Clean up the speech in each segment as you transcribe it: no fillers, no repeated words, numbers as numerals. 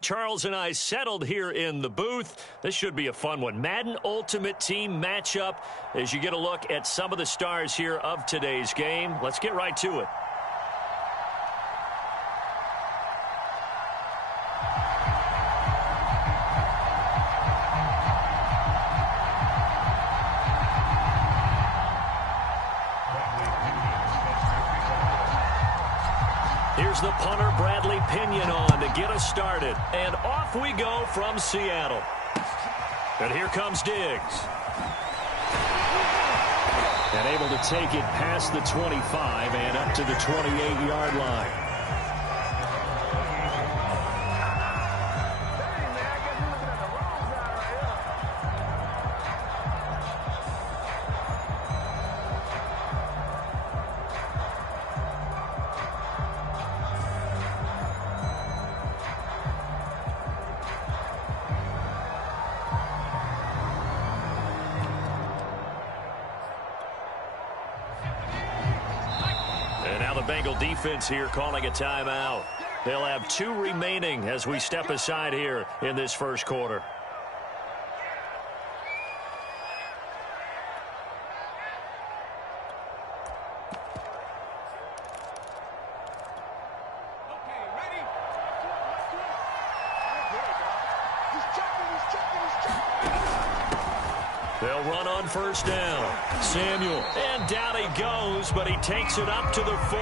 Charles and I settled here in the booth. This should be a fun one. Madden Ultimate Team matchup as you get a look at some of the stars here of today's game. Let's get right to it. Here's the punter, Bradley Pinion, on to get us started. And off we go from Seattle. And here comes Diggs. And able to take it past the 25 and up to the 28-yard line. Bengal defense here calling a timeout. They'll have 2 remaining as we step aside here in this first quarter. They'll run on first down. Samuel, and down he goes, but he takes it up to the 40.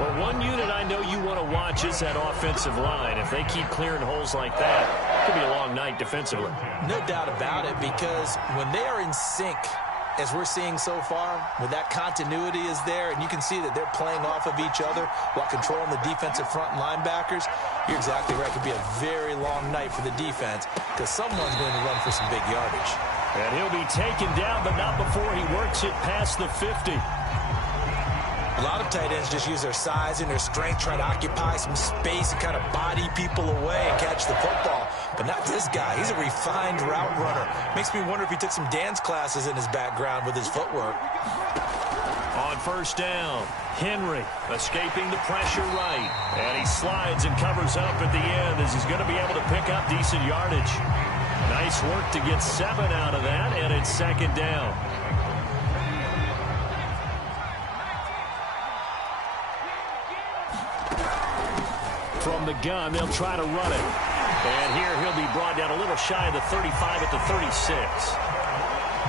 Well, one unit I know you want to watch is that offensive line. If they keep clearing holes like that, it could be a long night defensively. No doubt about it, because when they are in sync, as we're seeing so far, when that continuity is there, and you can see that they're playing off of each other while controlling the defensive front linebackers, you're exactly right. It could be a very long night for the defense because someone's going to run for some big yardage. And he'll be taken down, but not before he works it past the 50. A lot of tight ends just use their size and their strength, try to occupy some space and kind of body people away and catch the football. But not this guy. He's a refined route runner. Makes me wonder if he took some dance classes in his background with his footwork. On first down, Henry escaping the pressure right. And he slides and covers up at the end as he's going to be able to pick up decent yardage. Nice work to get 7 out of that, and it's second down. From the gun, they'll try to run it. And here he'll be brought down a little shy of the 35 at the 36.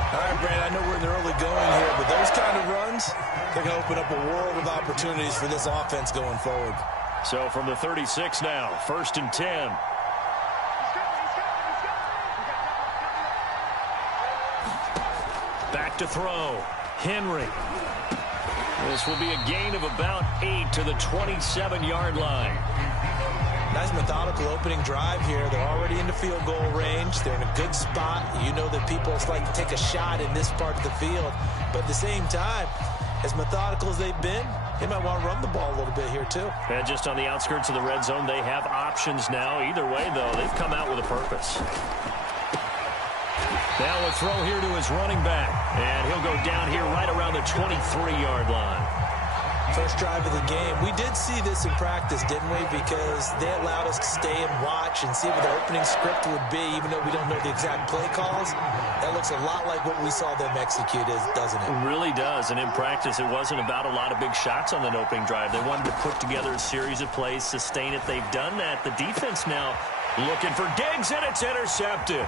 All right, Brad, I know we're in the early going here, but those kind of runs, they're going to open up a world of opportunities for this offense going forward. So from the 36 now, 1st and 10. Back to throw. Henry. This will be a gain of about 8 to the 27-yard line. Nice methodical opening drive here. They're already in the field goal range. They're in a good spot. You know that people like to take a shot in this part of the field. But at the same time, as methodical as they've been, they might want to run the ball a little bit here too. And just on the outskirts of the red zone, they have options now. Either way, though, they've come out with a purpose. Now a throw here to his running back. And he'll go down here right around the 23-yard line. First drive of the game. We did see this in practice, didn't we? Because they allowed us to stay and watch and see what the opening script would be, even though we don't know the exact play calls. That looks a lot like what we saw them execute, doesn't it? It really does. And in practice, it wasn't about a lot of big shots on that opening drive. They wanted to put together a series of plays, sustain it. They've done that. The defense now looking for Diggs, and it's intercepted.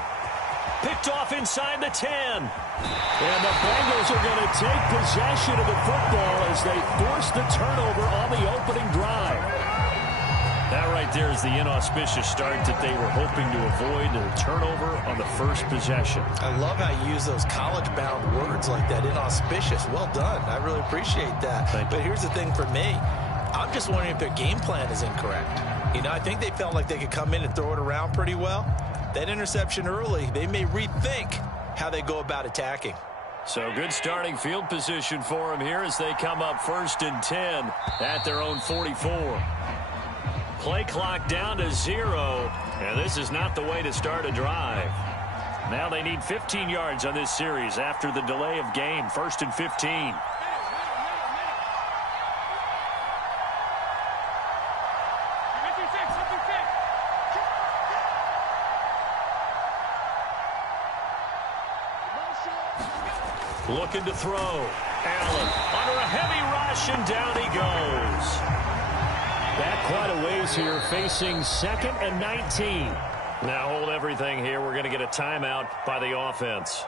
Picked off inside the 10. And the Bengals are going to take possession of the football as they force the turnover on the opening drive. That right there is the inauspicious start that they were hoping to avoid, the turnover on the first possession. I love how you use those college-bound words like that, inauspicious. Well done. I really appreciate that. But here's the thing for me. I'm just wondering if their game plan is incorrect. You know, I think they felt like they could come in and throw it around pretty well. That interception early, they may rethink how they go about attacking. So good starting field position for them here as they come up 1st and 10 at their own 44. Play clock down to 0, and this is not the way to start a drive. Now they need 15 yards on this series after the delay of game. 1st and 15. Looking to throw. Allen under a heavy rush, and down he goes. Back quite a ways here, facing 2nd and 19. Now hold everything here. We're going to get a timeout by the offense.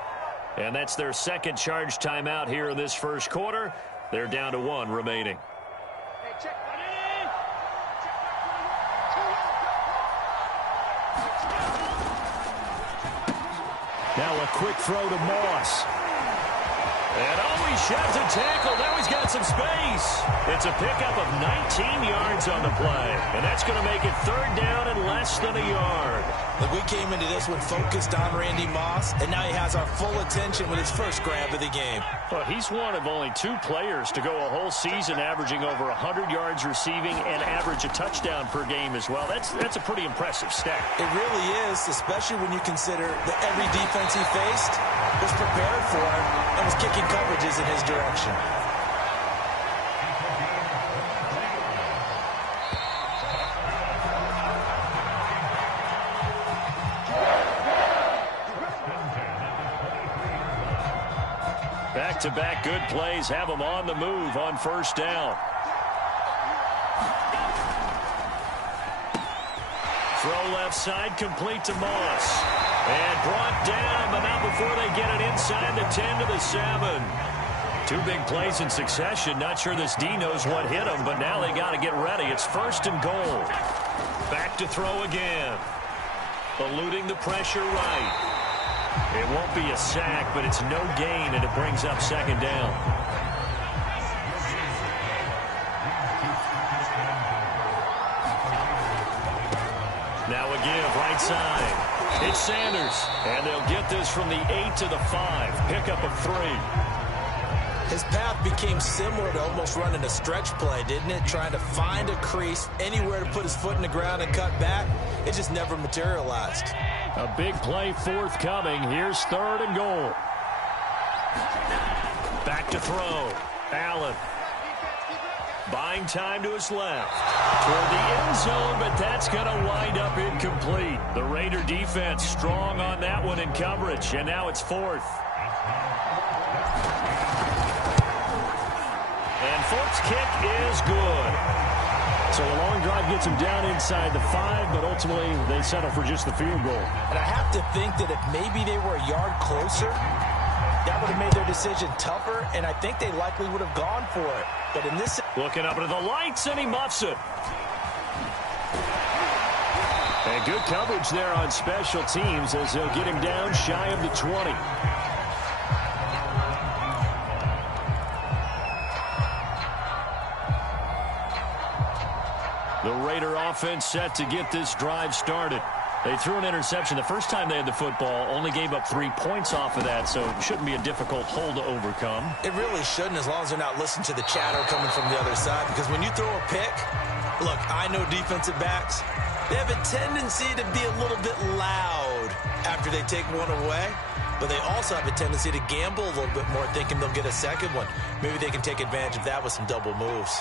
And that's their second charge timeout here in this first quarter. They're down to 1 remaining. Now a quick throw to Moss. And he sheds a tackle. Now he's got some space. It's a pickup of 19 yards on the play. And that's going to make it 3rd down and less than a yard. Look, we came into this one focused on Randy Moss, and now he has our full attention with his first grab of the game. Well, he's one of only 2 players to go a whole season averaging over 100 yards receiving and average a touchdown per game as well. That's a pretty impressive stat. It really is, especially when you consider that every defense he faced was prepared for him and was kicking coverages in his direction. Back-to-back good plays have them on the move on 1st down. Throw left side, complete to Moss. And brought down, but not before they get it inside the 10 to the 7. 2 big plays in succession. Not sure this D knows what hit them, but now they got to get ready. It's 1st and goal. Back to throw again. Eluding the pressure right. It won't be a sack, but it's no gain, and it brings up 2nd down. Now again, right side. It's Sanders, and they'll get this from the 8 to the 5. Pickup of 3. His path became similar to almost running a stretch play, didn't it? Trying to find a crease, anywhere to put his foot in the ground and cut back. It just never materialized. A big play forthcoming. Here's 3rd and goal. Back to throw. Allen. Buying time to his left. Toward the end zone, but that's going to wind up incomplete. The Raider defense strong on that one in coverage, and now it's 4th. And Folk's kick is good. So a long drive gets them down inside the 5, but ultimately they settle for just the field goal. And I have to think that if maybe they were a yard closer, that would have made their decision tougher, and I think they likely would have gone for it. But in this... Looking up into the lights, and he muffs it. And good coverage there on special teams as they'll get him down shy of the 20. The Raider offense set to get this drive started. They threw an interception the first time they had the football, only gave up 3 points off of that, so it shouldn't be a difficult hole to overcome. It really shouldn't, as long as they're not listening to the chatter coming from the other side, because when you throw a pick, look, I know defensive backs, they have a tendency to be a little bit loud after they take one away, but they also have a tendency to gamble a little bit more, thinking they'll get a second one. Maybe they can take advantage of that with some double moves.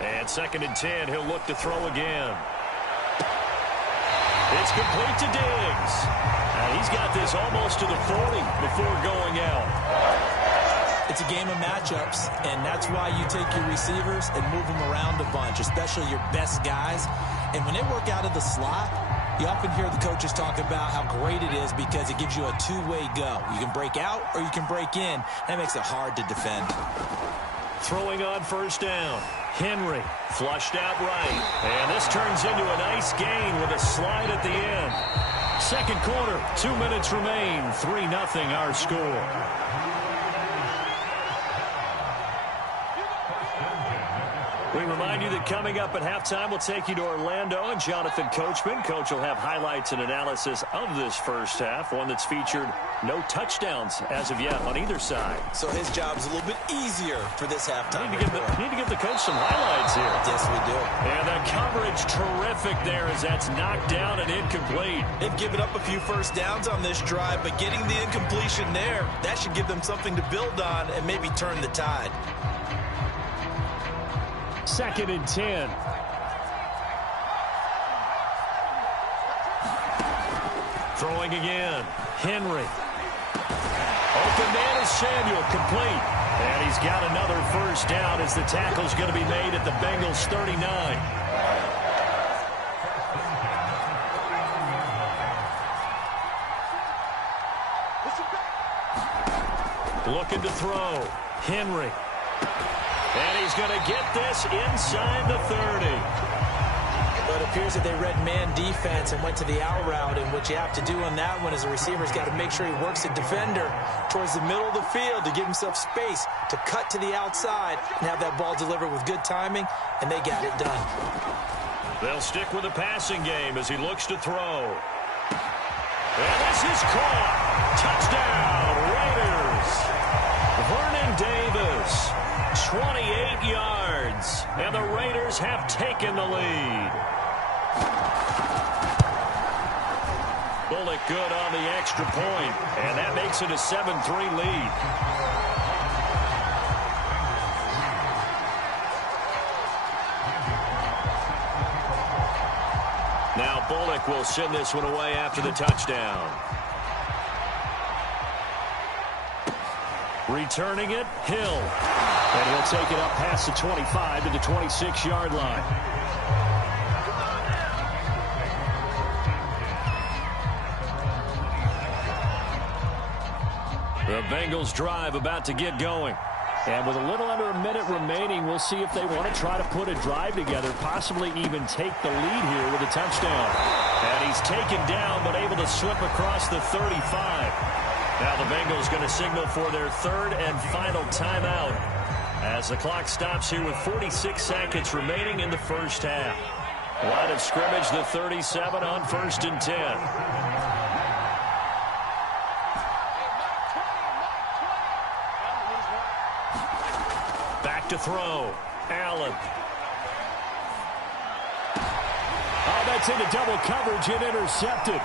And 2nd and 10, he'll look to throw again. It's complete to Diggs. He's got this almost to the 40 before going out. It's a game of matchups, and that's why you take your receivers and move them around a bunch, especially your best guys. And when they work out of the slot, you often hear the coaches talk about how great it is because it gives you a two-way go. You can break out or you can break in. That makes it hard to defend. Throwing on 1st down. Henry flushed out right. And this turns into a nice gain with a slide at the end. 2nd quarter, 2 minutes remain. 3-0 our score. We remind you that coming up at halftime, we'll take you to Orlando and Jonathan Coachman. Coach will have highlights and analysis of this first half, one that's featured no touchdowns as of yet on either side. So his job is a little bit easier for this halftime. Need to give the coach some highlights here. Yes, we do. And the coverage terrific there as that's knocked down and incomplete. They've given up a few first downs on this drive, but getting the incompletion there, that should give them something to build on and maybe turn the tide. 2nd and 10. Throwing again. Henry. Open man is Samuel, complete. And he's got another first down as the tackle's going to be made at the Bengals 39. Looking to throw. Henry. And he's going to get this inside the 30. But it appears that they read man defense and went to the out route, and what you have to do on that one is the receiver's got to make sure he works the defender towards the middle of the field to give himself space to cut to the outside and have that ball delivered with good timing, and they got it done. They'll stick with the passing game as he looks to throw. And this is caught. Touchdown, Raiders. Vernon Davis, 28 yards, and the Raiders have taken the lead. Bullock good on the extra point, and that makes it a 7-3 lead. Now Bullock will send this one away after the touchdown. Returning it, Hill. And he'll take it up past the 25 to the 26-yard line. The Bengals drive about to get going. And with a little under a minute remaining, we'll see if they want to try to put a drive together, possibly even take the lead here with a touchdown. And he's taken down, but able to slip across the 35. Now the Bengals going to signal for their third and final timeout as the clock stops here with 46 seconds remaining in the first half. Line of scrimmage, the 37 on 1st and 10. Back to throw. Allen. Oh, that's into double coverage and intercepted.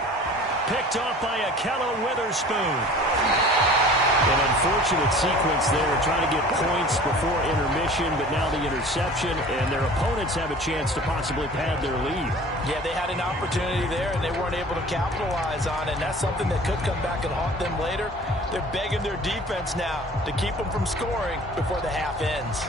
Picked off by Ahkello Witherspoon. An unfortunate sequence there, trying to get points before intermission, but now the interception, and their opponents have a chance to possibly pad their lead. Yeah, they had an opportunity there, and they weren't able to capitalize on it, and that's something that could come back and haunt them later. They're begging their defense now to keep them from scoring before the half ends.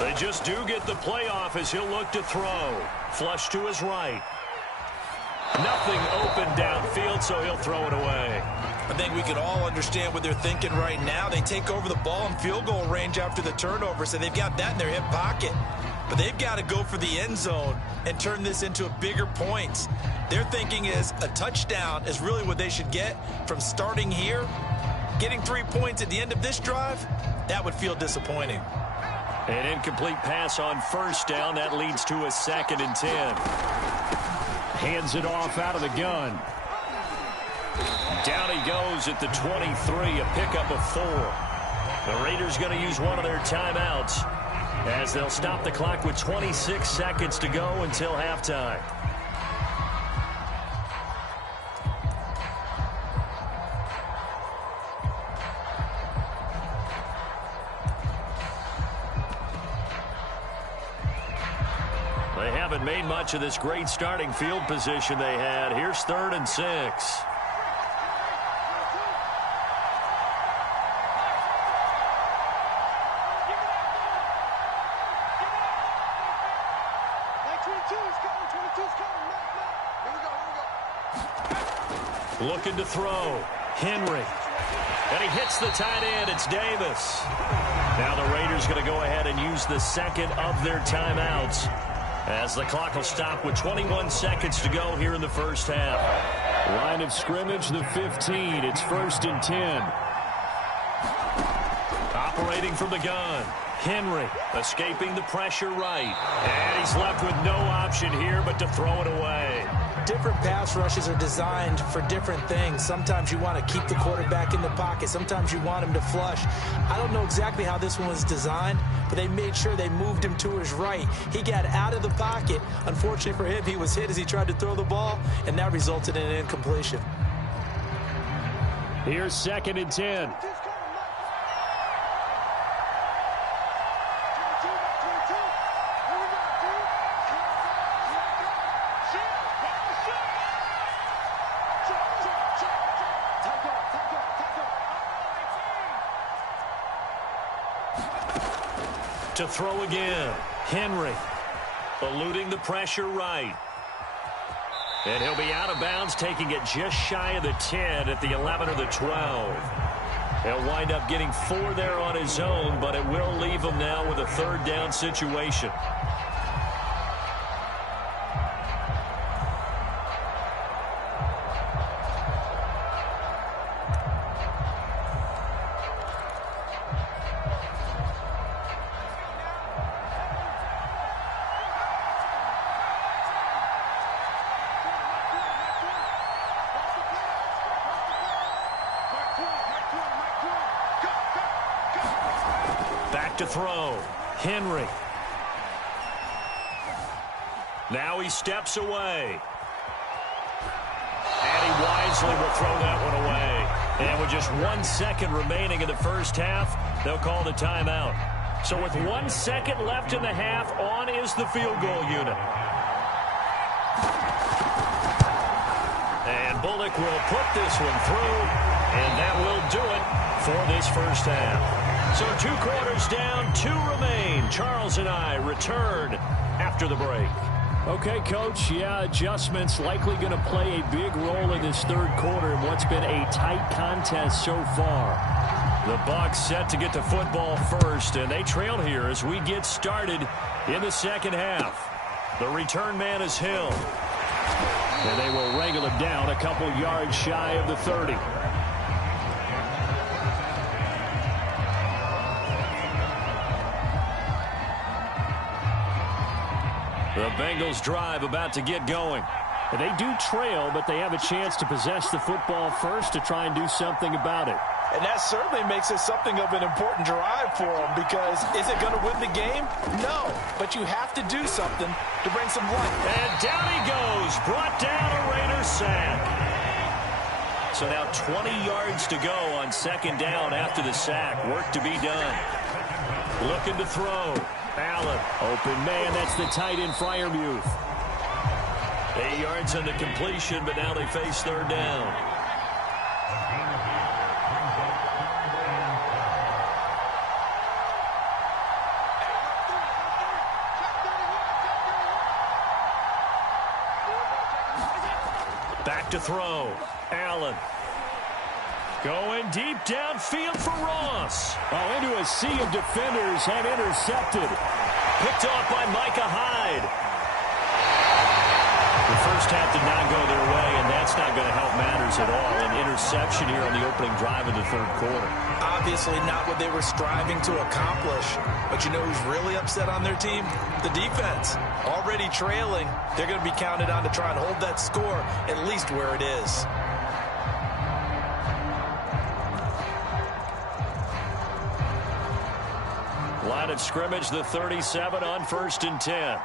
They just do get the playoff as he'll look to throw. Flush to his right. Nothing open downfield, so he'll throw it away. I think we can all understand what they're thinking right now. They take over the ball in field goal range after the turnover, so they've got that in their hip pocket. But they've got to go for the end zone and turn this into a bigger points. Their thinking is a touchdown is really what they should get from starting here. Getting 3 points at the end of this drive, that would feel disappointing. An incomplete pass on first down. That leads to a 2nd and 10. Hands it off out of the gun. Down he goes at the 23, a pickup of 4. The Raiders going to use one of their timeouts as they'll stop the clock with 26 seconds to go until halftime. They haven't made much of this great starting field position they had. Here's 3rd and 6. Looking to throw. Henry. And he hits the tight end. It's Davis. Now the Raiders going to go ahead and use the second of their timeouts as the clock will stop with 21 seconds to go here in the first half. Line of scrimmage, the 15. It's 1st and 10. Operating from the gun. Henry escaping the pressure right. And he's left with no option here but to throw it away. Different pass rushes are designed for different things. Sometimes you want to keep the quarterback in the pocket. Sometimes you want him to flush. I don't know exactly how this one was designed, but they made sure they moved him to his right. He got out of the pocket. Unfortunately for him, he was hit as he tried to throw the ball, and that resulted in an incompletion. Here's 2nd and 10. To throw again. Henry Eluding the pressure right. And he'll be out of bounds, taking it just shy of the 10 at the 11 or the 12. He'll wind up getting 4 there on his own, but it will leave him now with a 3rd down situation. Back to throw. Henry. Now he steps away. And he wisely will throw that one away. And with just 1 second remaining in the first half, they'll call the timeout. So with 1 second left in the half, on is the field goal unit. And Bullock will put this one through, and that will do it for this first half. So 2 quarters down, 2 remain. Charles and I return after the break. Okay, Coach, yeah, adjustments likely going to play a big role in this 3rd quarter in what's been a tight contest so far. The Bucs set to get to football first, and they trail here as we get started in the 2nd half. The return man is Hill. And they will wrangle him down a couple yards shy of the 30. The Bengals drive about to get going. And they do trail, but they have a chance to possess the football first to try and do something about it. And that certainly makes it something of an important drive for them, because is it going to win the game? No, but you have to do something to bring some life. And down he goes, brought down a Raiders sack. So now 20 yards to go on 2nd down after the sack. Work to be done. Looking to throw. Allen. Open man, that's the tight end Freiermuth. 8 yards on the completion, but now they face 3rd down. Back to throw. Allen. Going deep downfield for Ross. Oh, into a sea of defenders and intercepted. Picked off by Micah Hyde. The first half did not go their way, and that's not going to help matters at all. An interception here on the opening drive of the 3rd quarter. Obviously not what they were striving to accomplish. But you know who's really upset on their team? The defense. Already trailing. They're going to be counted on to try and hold that score at least where it is. Line of scrimmage, the 37 on 1st and 10.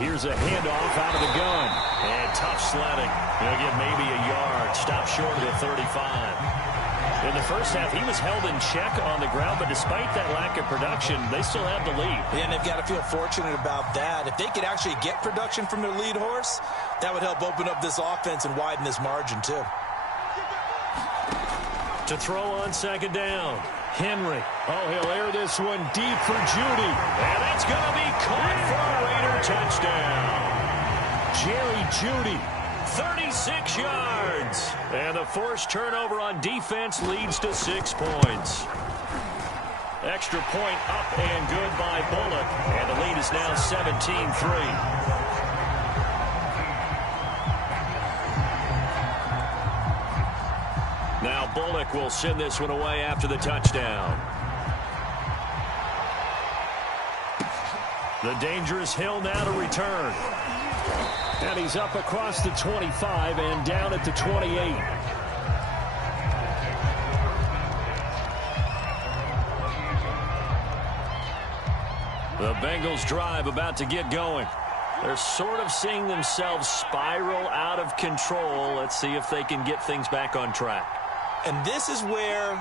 Here's a handoff out of the gun. And tough sledding. He'll get maybe a yard. Stop short of the 35. In the first half, he was held in check on the ground, but despite that lack of production, they still have the lead. Yeah, and they've got to feel fortunate about that. If they could actually get production from their lead horse, that would help open up this offense and widen this margin, too. To throw on 2nd down. Henry. Oh, he'll air this one deep for Judy. And that's going to be caught for a Raider touchdown. Jerry Judy. 36 yards. And the forced turnover on defense leads to 6 points. Extra point up and good by Bullock. And the lead is now 17-3. Bullock will send this one away after the touchdown. The dangerous Hill now to return. And he's up across the 25 and down at the 28. The Bengals drive about to get going. They're sort of seeing themselves spiral out of control. Let's see if they can get things back on track. And this is where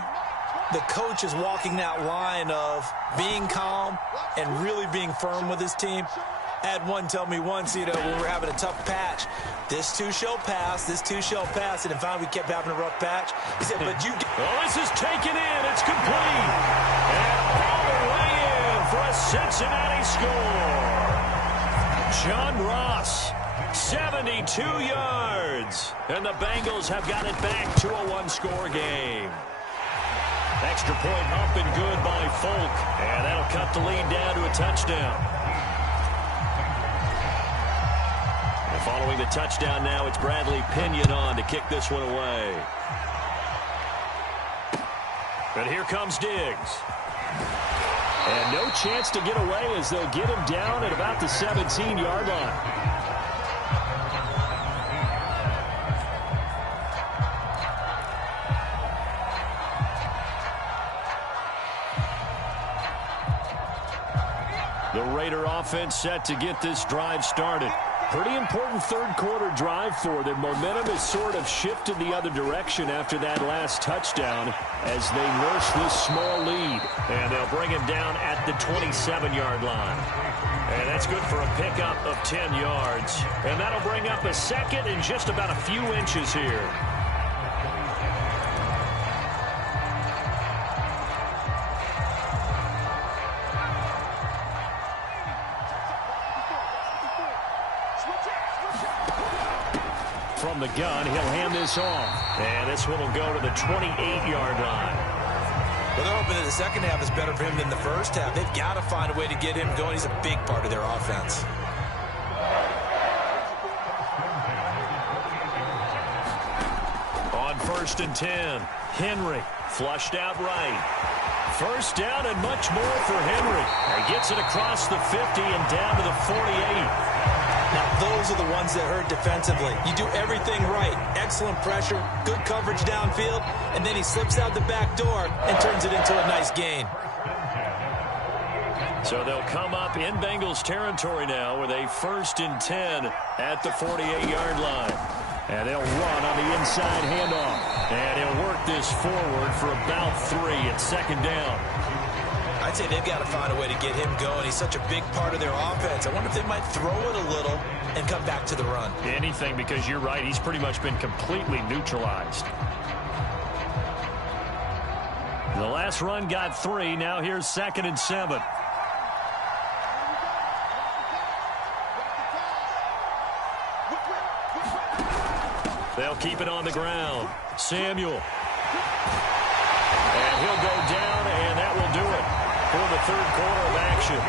the coach is walking that line of being calm and really being firm with his team. I had one tell me once, when we're having a tough patch, this too shall pass, this too shall pass. And finally we kept having a rough patch. He said, but you... Well, this is taken in. It's complete. And all the way in for a Cincinnati score. John Ross, 72 yards. And the Bengals have got it back to a one-score game. Extra point up and good by Folk. And that'll cut the lead down to a touchdown. And following the touchdown now, it's Bradley Pinion on to kick this one away. But here comes Diggs. And no chance to get away as they'll get him down at about the 17-yard line. The Raider offense set to get this drive started. Pretty important third-quarter drive for them. Momentum has sort of shifted the other direction after that last touchdown as they nurse this small lead. And they'll bring him down at the 27-yard line. And that's good for a pickup of 10 yards. And that'll bring up a second in just about a few inches here. From the gun, he'll hand this off. And this one will go to the 28-yard line. Well, they're hoping that the second half is better for him than the first half. They've got to find a way to get him going. He's a big part of their offense. On 1st and 10, Henry flushed out right. First down and much more for Henry. He gets it across the 50 and down to the 48. Now, those are the ones that hurt defensively. You do everything right. Excellent pressure, good coverage downfield, and then he slips out the back door and turns it into a nice gain. So they'll come up in Bengals territory now with a 1st and 10 at the 48-yard line. And they'll run on the inside handoff. And he'll work this forward for about 3 at 2nd down. I'd say they've got to find a way to get him going. He's such a big part of their offense. I wonder if they might throw it a little and come back to the run. Anything, because you're right. He's pretty much been completely neutralized. The last run got 3. Now here's 2nd and 7. They'll keep it on the ground. Samuel. And he'll go down, and that will do it for the third quarter of action.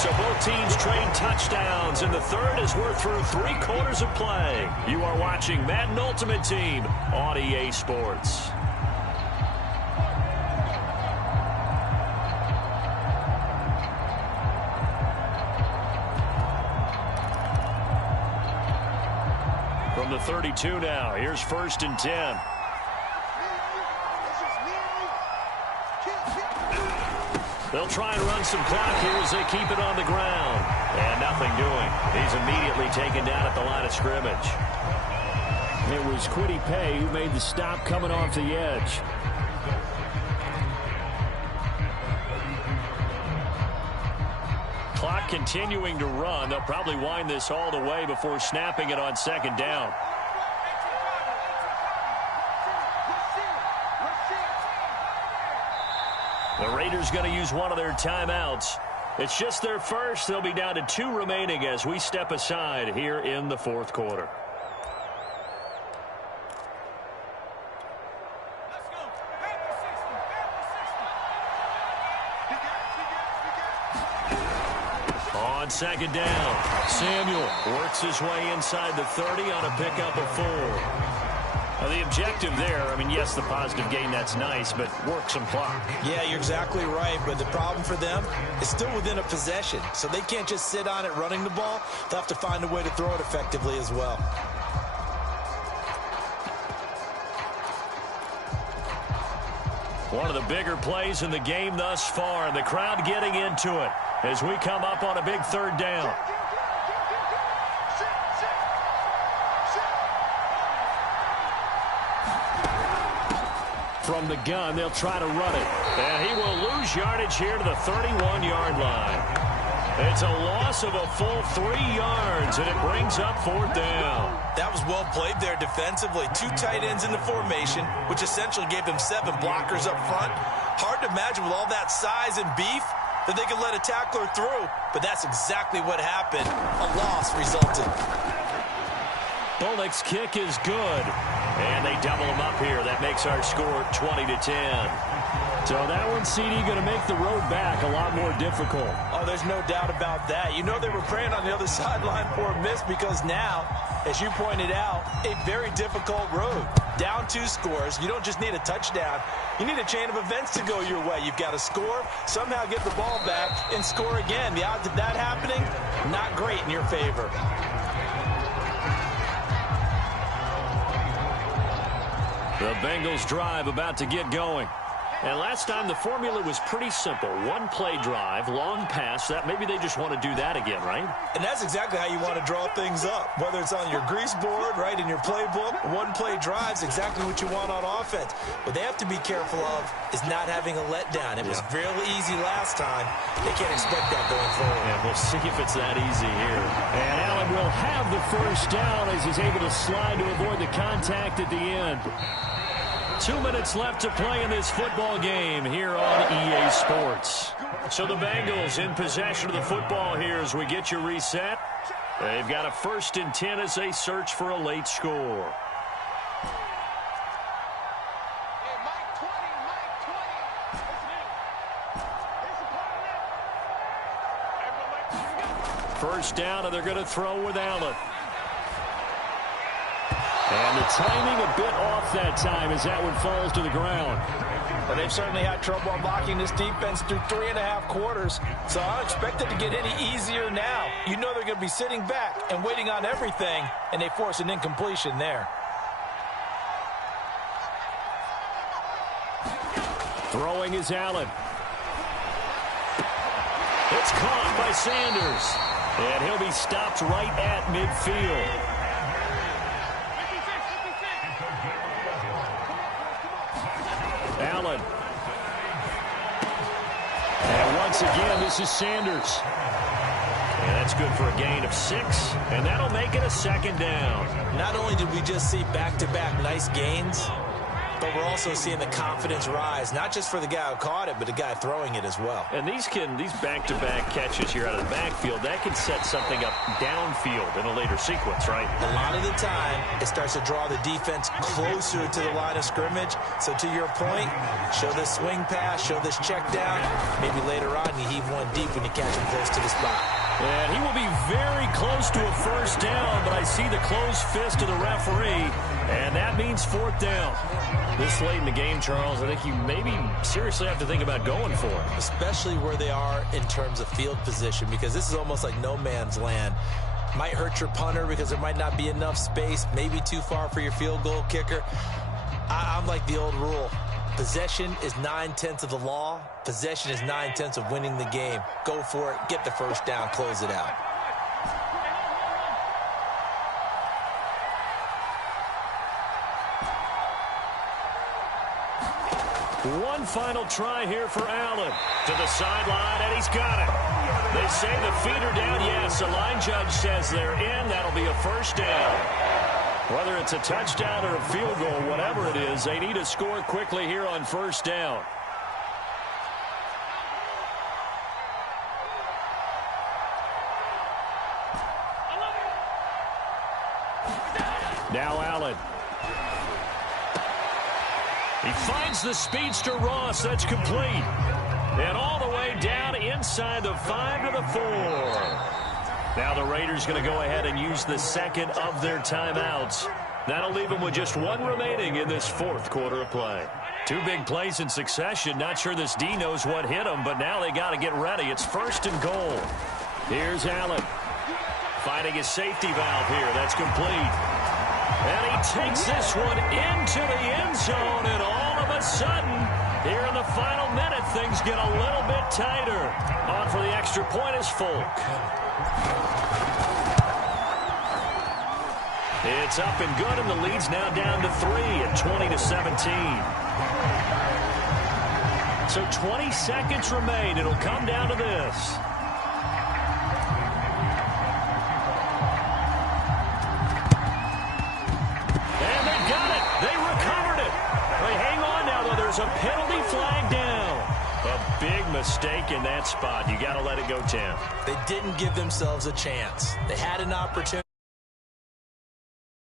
So both teams trade touchdowns, and the third is worth through 3 quarters of play. You are watching Madden Ultimate Team on EA Sports. From the 32 now, here's 1st and 10. They'll try and run some clock here as they keep it on the ground. And nothing doing. He's immediately taken down at the line of scrimmage. It was Kwity Paye who made the stop coming off the edge. Clock continuing to run. They'll probably wind this all the way before snapping it on 2nd down. The Raiders going to use one of their timeouts. It's just their first. They'll be down to 2 remaining as we step aside here in the 4th quarter. On 2nd down, Samuel works his way inside the 30 on a pickup of 4. Well, the objective there, I mean, yes, the positive gain, that's nice, but work some clock. Yeah, you're exactly right, but the problem for them is still within a possession, so they can't just sit on it running the ball. They'll have to find a way to throw it effectively as well. One of the bigger plays in the game thus far, and the crowd getting into it as we come up on a big third down. From the gun, they'll try to run it. And he will lose yardage here to the 31-yard line. It's a loss of a full 3 yards, and it brings up 4th down. That was well played there defensively. 2 tight ends in the formation, which essentially gave them 7 blockers up front. Hard to imagine with all that size and beef that they could let a tackler through, but that's exactly what happened. A loss resulted. Bullock's kick is good. And they double him up here. That makes our score 20-10. So that one, CD, going to make the road back a lot more difficult. Oh, there's no doubt about that. You know they were praying on the other sideline for a miss because now, as you pointed out, a very difficult road. Down 2 scores. You don't just need a touchdown. You need a chain of events to go your way. You've got to score, somehow get the ball back, and score again. The odds of that happening, not great in your favor. The Bengals drive about to get going. And last time the formula was pretty simple. 1 play drive, long pass. That maybe they just want to do that again, right? And that's exactly how you want to draw things up. Whether it's on your grease board, right, in your playbook, 1 play drive is exactly what you want on offense. What they have to be careful of is not having a letdown. It was really easy last time. They can't expect that going forward. Yeah, we'll see if it's that easy here. And Allen will have the 1st down as he's able to slide to avoid the contact at the end. 2 minutes left to play in this football game here on EA Sports. So the Bengals in possession of the football here as we get you reset. They've got a 1st and 10 as they search for a late score. First down, and they're going to throw with Allen. And the timing a bit off that time as that one falls to the ground. But they've certainly had trouble unlocking this defense through 3.5 quarters. So I don't expect it to get any easier now. You know they're going to be sitting back and waiting on everything, and they force an incompletion there. Throwing is Allen. It's caught by Sanders. And he'll be stopped right at midfield. Allen. And once again, this is Sanders. And that's good for a gain of 6. And that'll make it a 2nd down. Not only did we just see back-to-back nice gains, but we're also seeing the confidence rise, not just for the guy who caught it, but the guy throwing it as well. And these back-to-back catches here out of the backfield, that can set something up downfield in a later sequence, right? A lot of the time, it starts to draw the defense closer to the line of scrimmage. So to your point, show this swing pass, show this check down. Maybe later on you heave one deep when you catch him close to the spot. And he will be very close to a 1st down, but I see the closed fist of the referee, and that means 4th down. This late in the game, Charles, I think you maybe seriously have to think about going for it. Especially where they are in terms of field position, because this is almost like no man's land. Might hurt your punter because there might not be enough space, maybe too far for your field goal kicker. I'm like the old rule. Possession is 9/10 of the law. Possession is 9/10 of winning the game. Go for it, get the 1st down, close it out. One final try here for Allen. To the sideline, and he's got it. They say the feet are down. Yes, the line judge says they're in. That'll be a 1st down. Whether it's a touchdown or a field goal, whatever it is, they need to score quickly here on 1st down. Now Allen. He finds the speedster Ross. That's complete. And all the way down inside the 5 to the 4. Now the Raiders going to go ahead and use the 2nd of their timeouts. That'll leave him with just one remaining in this fourth quarter of play. Two big plays in succession. Not sure this D knows what hit him, but now they got to get ready. It's 1st and goal. Here's Allen. Finding his safety valve here. That's complete. And he takes this one into the end zone, and all of a sudden, here in the final minute, things get a little bit tighter. On for the extra point is Folk. It's up and good, and the lead's now down to 3 at 20-17. So 20 seconds remain. It'll come down to this. And they got it. They recovered it. They hang on now, though. There's a penalty flag down. A big mistake in that spot. You got to let it go, Tim. They didn't give themselves a chance. They had an opportunity.